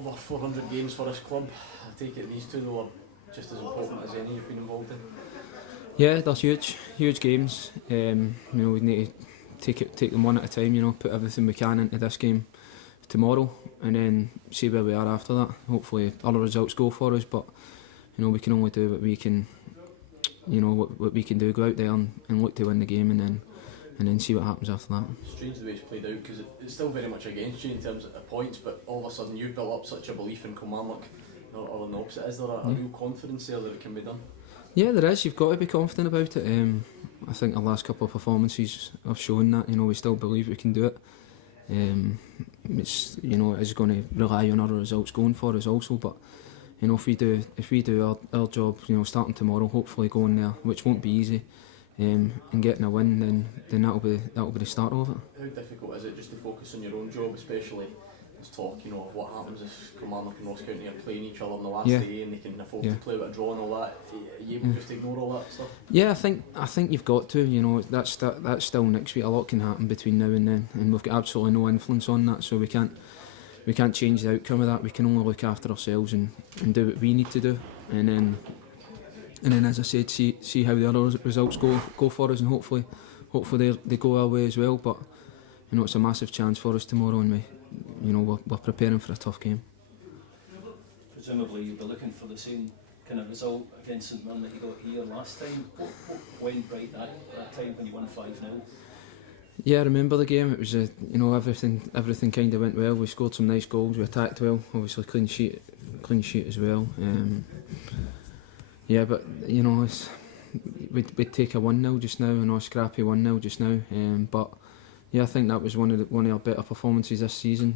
over 400 games for this club. I take it these two though are just as important as any you've been involved in. Yeah, they're huge games. We need to take them one at a time. Put everything we can into this game tomorrow, and then see where we are after that. Hopefully, other results go for us, but we can only do what we can. What we can do. Go out there and look to win the game, and then see what happens after that. Strange the way it's played out, because it's still very much against you in terms of the points, but all of a sudden you've built up such a belief in Kilmarnock. Or the opposite. Is there a real confidence there that it can be done? Yeah, there is. You've got to be confident about it. I think the last couple of performances have shown that. We still believe we can do it. It's it is going to rely on other results going for us also. But if we do our job, starting tomorrow, hopefully going there, which won't be easy, and getting a win, then that'll be the start of it. How difficult is it just to focus on your own job, especially? There's talk, of what happens if Kilmarnock and Ross County are playing each other on the last day and they can afford to play with a draw and all that. Are you able just to ignore all that stuff? Yeah, I think you've got to. That's still next week. A lot can happen between now and then, and we've got absolutely no influence on that. So we can't change the outcome of that. We can only look after ourselves and do what we need to do, and then as I said, see how the other results go for us, and hopefully they go our way as well. But it's a massive chance for us tomorrow, and we're preparing for a tough game. Presumably you'll be looking for the same kind of result against St Mirren that you got here last time. What went right that time when you won 5-0? Yeah, I remember the game. It was everything kind of went well. We scored some nice goals. We attacked well. Obviously clean sheet as well. But we'd take a 1-0 just now, a scrappy 1-0 just now. But yeah, I think that was one of our better performances this season.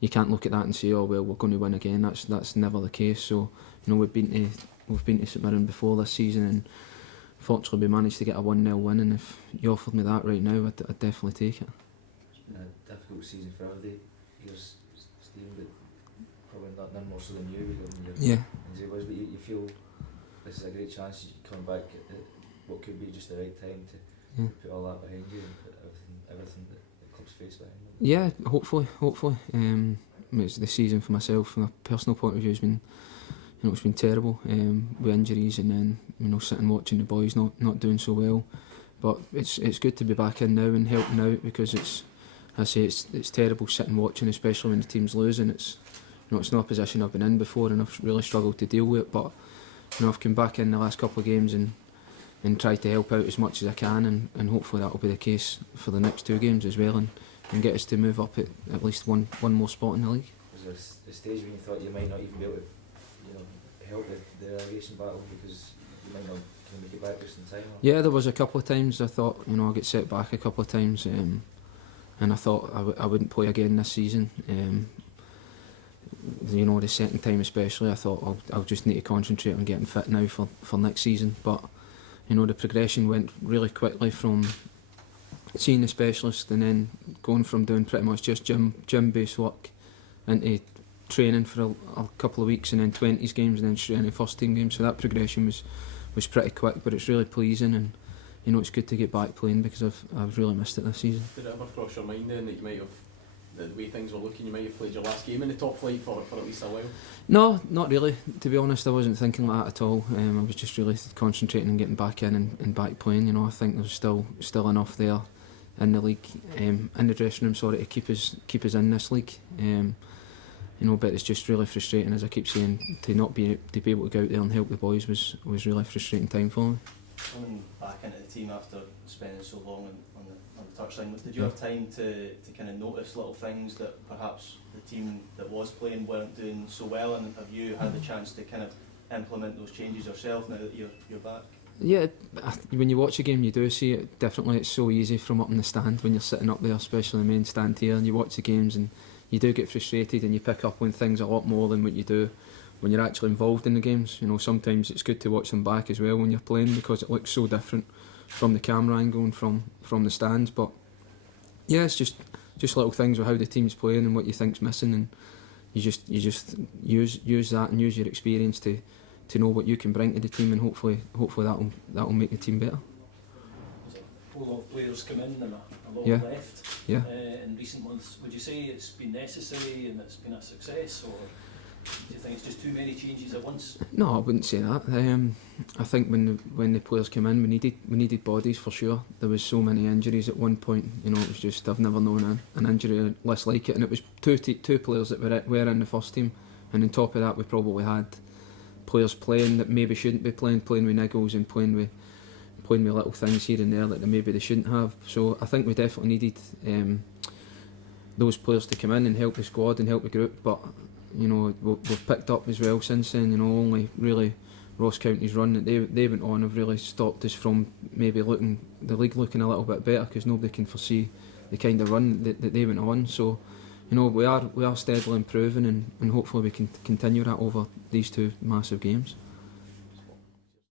You can't look at that and say, oh well, we're going to win again. That's never the case. So we've been to St Mirren before this season, and fortunately we managed to get a 1-0 win. And if you offered me that right now, I'd definitely take it. It's been a difficult season for everybody. Here's Steve, but probably none more so than you. But you feel this is a great chance. You're coming back at what could be just the right time to put all that behind you and put everything that the club's faced behind them. Yeah, hopefully. It's the season for myself from a personal point of view has been, it's been terrible with injuries, and then sitting watching the boys not doing so well. But it's good to be back in now and helping out, because it's terrible sitting watching, especially when the team's losing. It's not a position I've been in before, and I've really struggled to deal with it. But I've come back in the last couple of games and try to help out as much as I can, and hopefully that will be the case for the next 2 games as well, and get us to move up at least one more spot in the league. Was there a stage when you thought you might not even be able to help the relegation battle because you might not make it back just in time? Yeah, there was a couple of times I thought I'd get set back a couple of times, and I thought I wouldn't play again this season. The second time especially, I thought I'll just need to concentrate on getting fit now for next season. But the progression went really quickly from seeing the specialist and then going from doing pretty much just gym based work into training for a couple of weeks, and then 20s games, and then straight into first team games. So that progression was pretty quick, but it's really pleasing, and it's good to get back playing, because I've really missed it this season. Did it ever cross your mind then that you might have, the way things were looking, you might have played your last game in the top flight for at least a while? No, not really. To be honest, I wasn't thinking like that at all. I was just really concentrating on getting back in and back playing. I think there's still enough there in the league, in the dressing room, to keep us in this league. But it's just really frustrating, as I keep saying, to be able to go out there and help the boys was really frustrating time for me. Coming back into the team after spending so long on the touchline, did you have time to kind of notice little things that perhaps the team that was playing weren't doing so well, and have you had the chance to kind of implement those changes yourself now that you're back? Yeah, when you watch a game you do see it. Definitely, it's so easy from up in the stand when you're sitting up there, especially the main stand here, and you watch the games and you do get frustrated, and you pick up on things a lot more than what you do when you're actually involved in the games. Sometimes it's good to watch them back as well when you're playing, because it looks so different from the camera angle and from the stands. But yeah, it's just little things with how the team's playing and what you think's missing, and you just use that and use your experience to know what you can bring to the team, and hopefully that'll make the team better. pool of players come in and a lot left in recent months. Would you say it's been necessary and it's been a success, or do you think it's just too many changes at once? No, I wouldn't say that. I think when the players came in, we needed bodies for sure. There was so many injuries at one point. You know, it was just, I've never known an injury less like it. And it was two players that were in the first team, and on top of that, we probably had players playing that maybe shouldn't be playing with niggles and playing with little things here and there that maybe they shouldn't have. So I think we definitely needed those players to come in and help the squad and help the group. But you know, we've picked up as well since then. You know, only really Ross County's run that they went on have really stopped us from maybe the league looking a little bit better, because nobody can foresee the kind of run that they went on. So you know, we are steadily improving, and hopefully we can continue that over these two massive games.